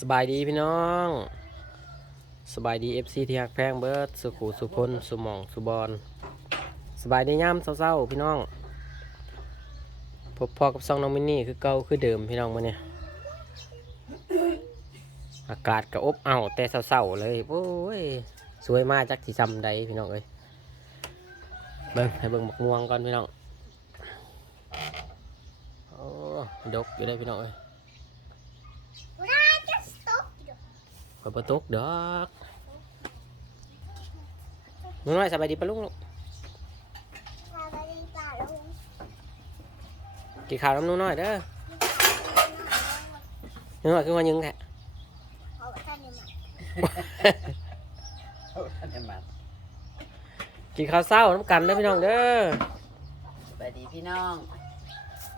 สบายดีพี่น้อง สบายดีเอฟซีที่ฮักแพงเบิร์ดสุขูสุคนสุหมองสุบอลสบายดีย่ำเศร้าๆพี่น้องพบพอกับซองน้องมินนี่คือเก่าคือเดิมพี่น้องมาเนี่ยอากาศก็อบอ้าแต่เศร้าๆเลยโอ้ยสวยมากจักที่จำได้พี่น้องเอ้ยเบิ่งให้เบิ่งบักม่วงก่อนพี่น้องโอ้ดกอยู่ได้พี่น้องเอ้ย ขอยประตกดอกน้องน้อยสบายดีปะลุงลูก Nobody got home. กินข้าวน้ำหนูน้อยเด้อหนูน้อยคือวันยังแท้ Oh, it's animal. โอ้ท่านเอ็มบัดกินข้าวเช้าน้ำกันเด้อพี่น้องเด้อสวัสดีพี่น้อง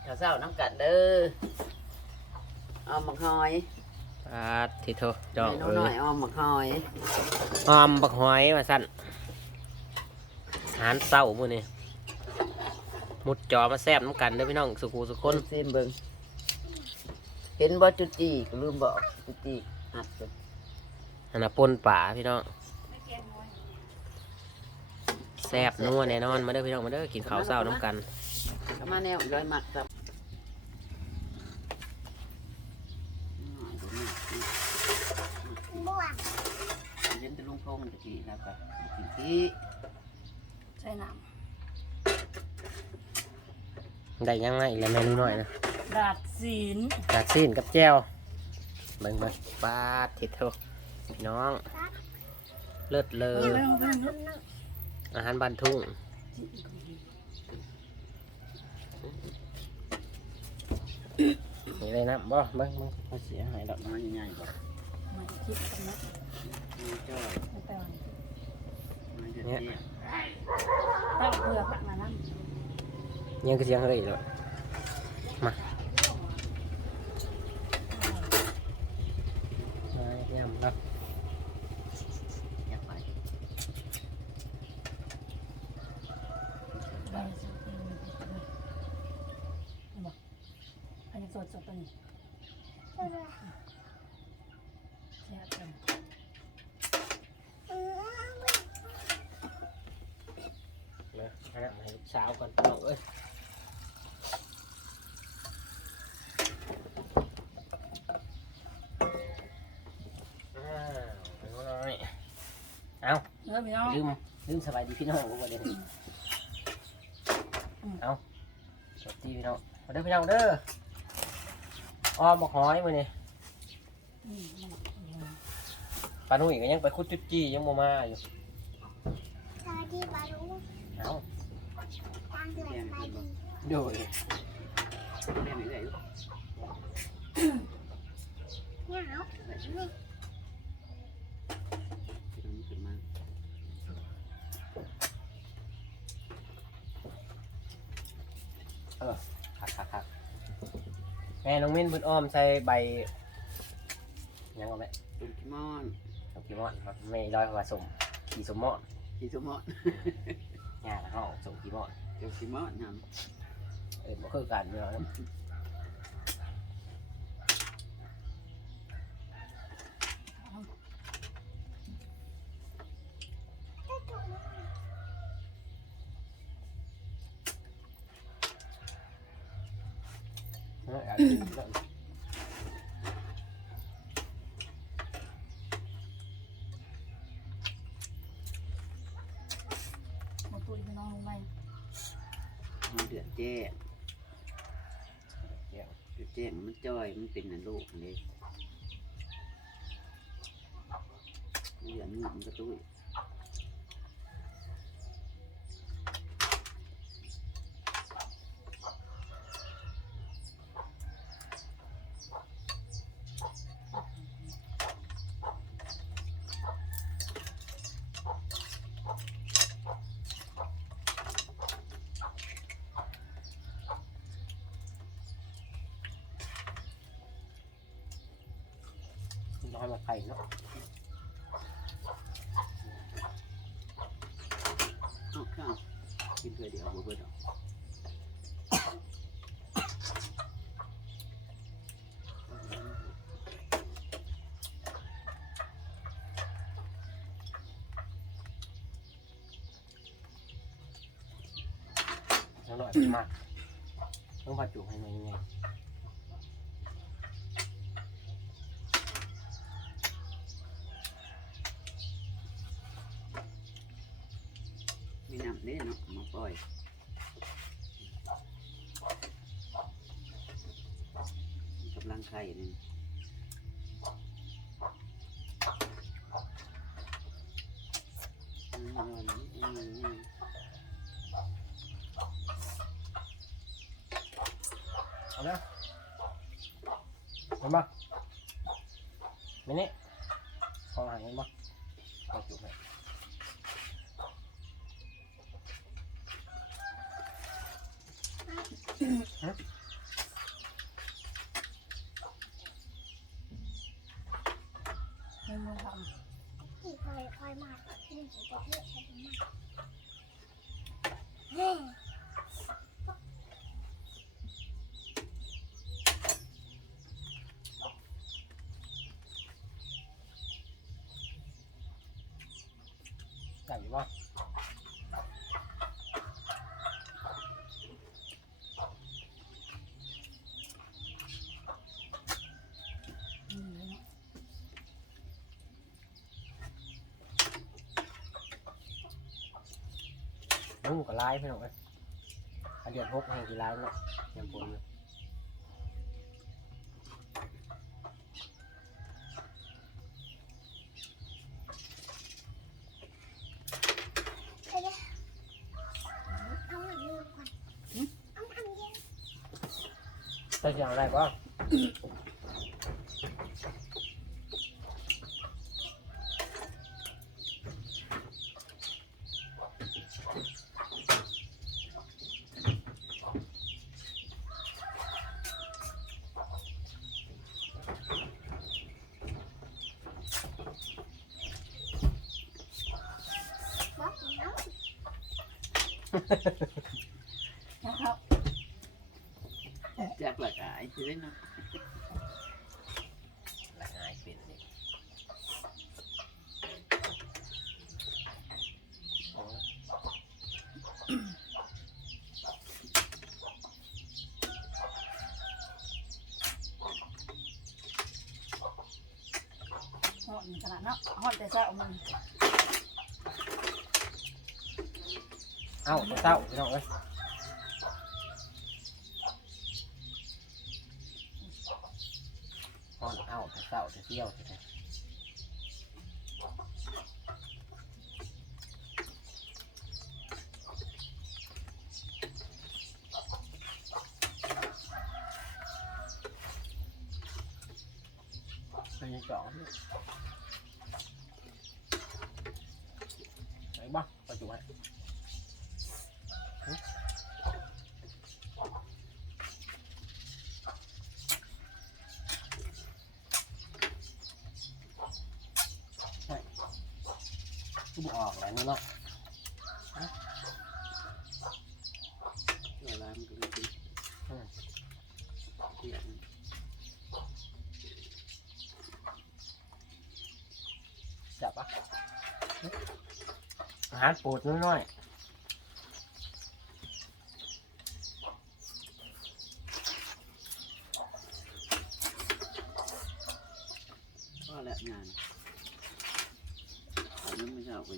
ข้าวเช้าน้ำกัดเด้อเอาหมักหอย อาทิโทดอกเมนูเอ้หน่อยยเอาหมักหอยออมบักหอยมาสั่นอาหารเช้ามื้อนี้มุดจอมาแซ่บน้ำกันเด้อพี่น้องสุขูสุขคนซิมเบิ่งเห็นบ่จุจีก็ลืมบอกจุจีหัดสุดอันน่ะปนป่าพี่น้องแซ่บนัวแน่นอนมาเด้อพี่น้องมาเด้อกินข้าวเช้าน้ำกันเข้ามาแนวร้อยหมักครับ Buang. เห็นแต่ลุ งพงตะกี้แล้วก็กินที่ใช่น้ได้ยังไงอีกแล้วแม่นูน้อยนะำดาดศีลกาดซีนกับแจ้วเบิ่งเบิ่งปาดทิโทพี่น้อง เลิศเลเอยอเพิ่งอาหารบ้านทุ่งนี่เลยนะบ่เบิ่งเบิ่งเขาเสียหายดอกน้อยใหญ่ๆบ่ มาคิดกันนะไม่แต่ว่าน้อเนี่ยตั้งเพื่อพักมานั่งยังคือเสียงเฮ้ยเลยมามาเยี่ยมแล้วอยากไปอันนี้สดสดตัวนี้แซ่บจัง นะให้ให้ลูกสาวก่อนพี่น้องเอ้ยอ้าวเอาหน่อยเอาเนื้อพี่น้อง ลืมลืมสบายดีพี่น้องกูประเด็นอืม เอาสวัสดีพี่น้องมาเด้อพี่น้องเด้ออ้อมบอกหอยมือนี่อืมปลาหนุ่ยก็ยังไปคุดจุดจี้ยังโมมาอยู่ Tadi baru เอา panggil tadi. โดยแม่ไม่ได้ลูก Nyau. Nih. ขึ้นมาคักคักคักแม่น้องมิ้นบุญอ้อมใส่ใบยังก็แม่ตุ่มขี้มอนเอากี่มอนครับไม่ร้อยผสมกี่สมมอนขี้สมอน งานห้องส่งกี่มอนเจ้าขี้มอนยเออบ่คือกันเนาะเออเอาดิเอาดิมาตุยพี่น้องลงไปำมันเดือดแจ้งเดือดแจ้งมันจ้อยมันเป็นอันลูกอันนี้เดือดนี่มันก็ตุ้ย ข่เนาะข้าวกินเพื่อเดี๋ยวบ่เบิดดอกอร่อยมากต้องผัดจุกให้ไหมยังไง น้ำเด้เนาะมาปล่อยกำลังไข่นี่อืมอืมอืมอืมเอาละเห็นปะมินี่พอหายเห็นปะผัดจุให้ ไม่รู้ทที่คอยคอยมาที่นี่จะเลือกใครมาเฮ้ย จับอยู่ปะำอืม นุ่งกับลายพี่น้องเอ้ยอันเดือดหกแห่งกี่ลายเนาะยำปนเลยเอาหนังเรื่องก่อนเอาหนังเย็นใส่เสียงอะไรปะบอก นะครับจากหลักอายจะได้เนาะละอายเป็นนี่โอ้ยหอดขนาดเนาะหอดแต่เช้ามัน เอ้าตัวเต้าพี่น้องเอ้ยอ่อนเอ้าตัวเต้าตัวเที่ยวตัวเที่ยว Thì chọn Đấy bác, có chủ hả? Ừ. Đây. Cái bộ ỏng này nữa đó เวลามันก็ไม่ดีอืมเที่ยงจับปะอาหารโปรดน้อยก็แหละงานแต่นั้นไม่ใช่เอาไป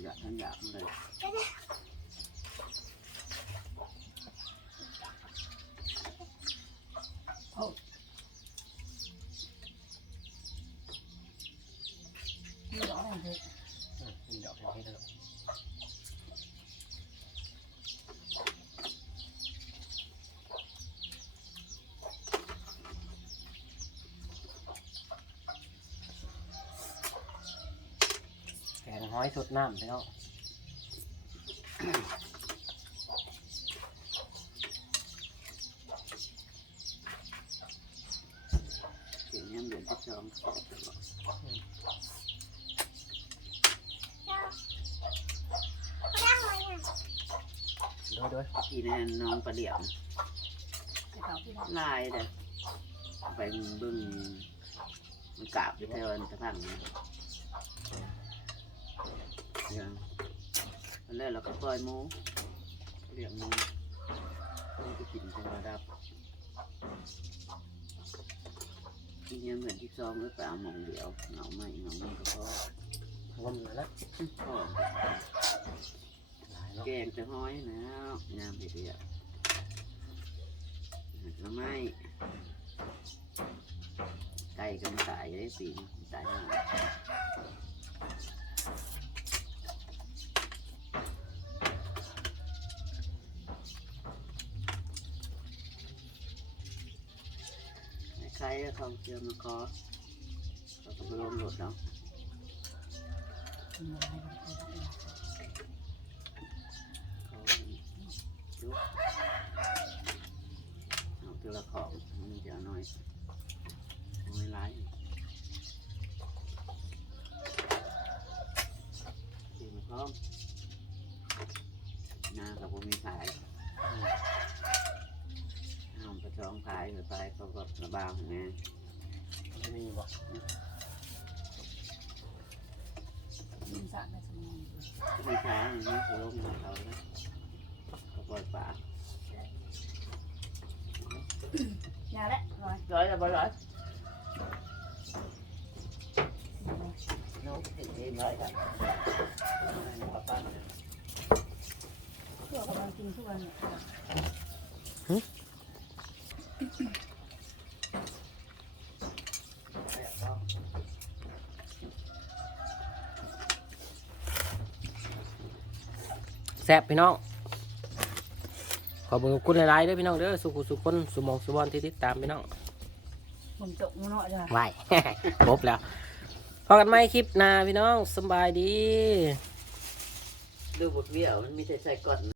อยากทั้งอยากเลยมีดอกอะไร เด็กๆอืมมีดอกอย่างนี้ด้วยแกงห้อยสดน้ำไปเนาะเสียงยังเดือนที่สองแสบตลอดด้ไหมอะด้วยด้วยที่นั่นน้องประเดี๋ยวลายเด้อไปเบึ้งมันกราบอยู่แถวอันตะพังนี่เรื่อง แรกเราก็ปล่อยหมูเลี้ยงหมูต้องไปกินจังหวะดับทีนี้เหมือนที่ซองหรือเปล่าหมองเดียวเหงาไหมเหงาไหมก็พองมเลยละพอหลายเนาะแกงจะห้อยแล้วยามเดียวแล้วไม่ไก่ก็มาตายได้ปีนตายมา ใครๆเขาเจือมาคอเราก็ไปลงหลดเนาะ เขาลุกเอาตัวละของมันจะเอาน้อยน้อยร้ายดีมาพร้อมหน้ากับผมมีขายเอาไปช้องขายไปเขาก็ระบางไง ไม่มี บ่ยินสะในสมองมีขายอย่างนี้เขาลงมาเขาแล้วเขาปล่อยป่าอย่าละร้อยร้อยละบ่ร้อยน้องติดเองร้อยครับเอาไปเพื่อกำลังกินทุกวันเนี่ย แซ่บพี่น้อง ขอบคุณขอบคุณหลายๆเด้อพี่น้องเด้อสุขุสุขคนสุหมองสุบอลที่ติดตามพี่น้องผมจกมันเนาะจ้ะไหวครบแล้วพอกันไหมคลิปหน้าพี่น้องสำบายดี ดูบทเบี้ยวมันมีแต่ใส่ก่อน